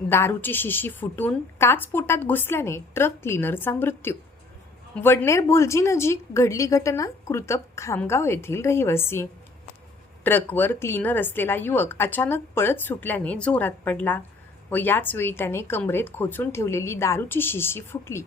दारूची शिशी फुटून काच पोटात घुसल्याने ट्रक क्लीनरचा मृत्यू. वडनेर भोलजी नजीक घडली घटना कृतप खामगाव येथील रहिवासी. ट्रकवर क्लीनर असलेला युवक अचानक पळत सुटल्याने जोरात पडला व याच वेळी त्याने कमरेत खोचून ठेवलेली दारूची शिशी फुटली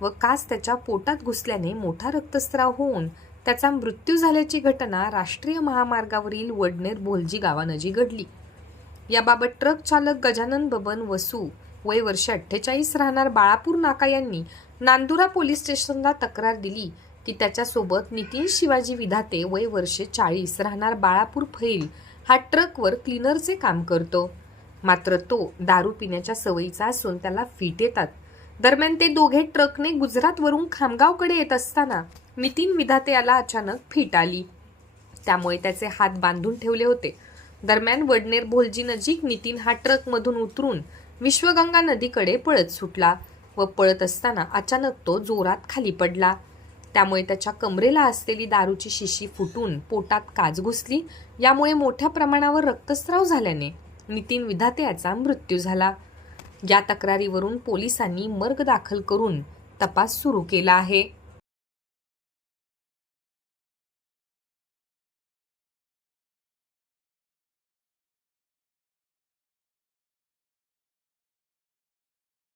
व काच त्याच्या पोटात घुसल्याने मोठा रक्तस्राव होऊन त्याचा मृत्यू झाल्याची घटना राष्ट्रीय महामार्गावरील वडनेर भोलजी गावानजीक घडली. याबाबत ट्रक चालक गजानन बबन वसू वय वर्ष अठ्ठेचाळीस राहणार बाळापूर नाका यांनी नांदुरा पोलीस स्टेशनला तक्रार दिली. की त्याच्यासोबत नितीन शिवाजी विधाते वय वर्षे चाळीस राहणार बाळापूर फैल हा ट्रकवर क्लीनरचे काम करतो. मात्र तो दारू पिण्याच्या सवयीचा असून त्याला फिट येतात. दरम्यान ते दोघे ट्रकने गुजरातवरून खामगावकडे येत असताना नितीन विधाते याला अचानक फिट आली. त्यामुळे त्याचे हात बांधून ठेवले होते. दरम्यान वडनेर भोलजी नजीक नितीन हा ट्रकमधून उतरून विश्वगंगा नदीकडे पळत सुटला व पळत असताना अचानक तो जोरात खाली पडला. त्यामुळे त्याच्या कमरेला असलेली दारूची शिशी फुटून पोटात काच घुसली. यामुळे मोठ्या प्रमाणावर रक्तस्राव झाल्याने नितीन विधाते याचा मृत्यू झाला. या तक्रारीवरून पोलिसांनी मर्ग दाखल करून तपास सुरू केला आहे.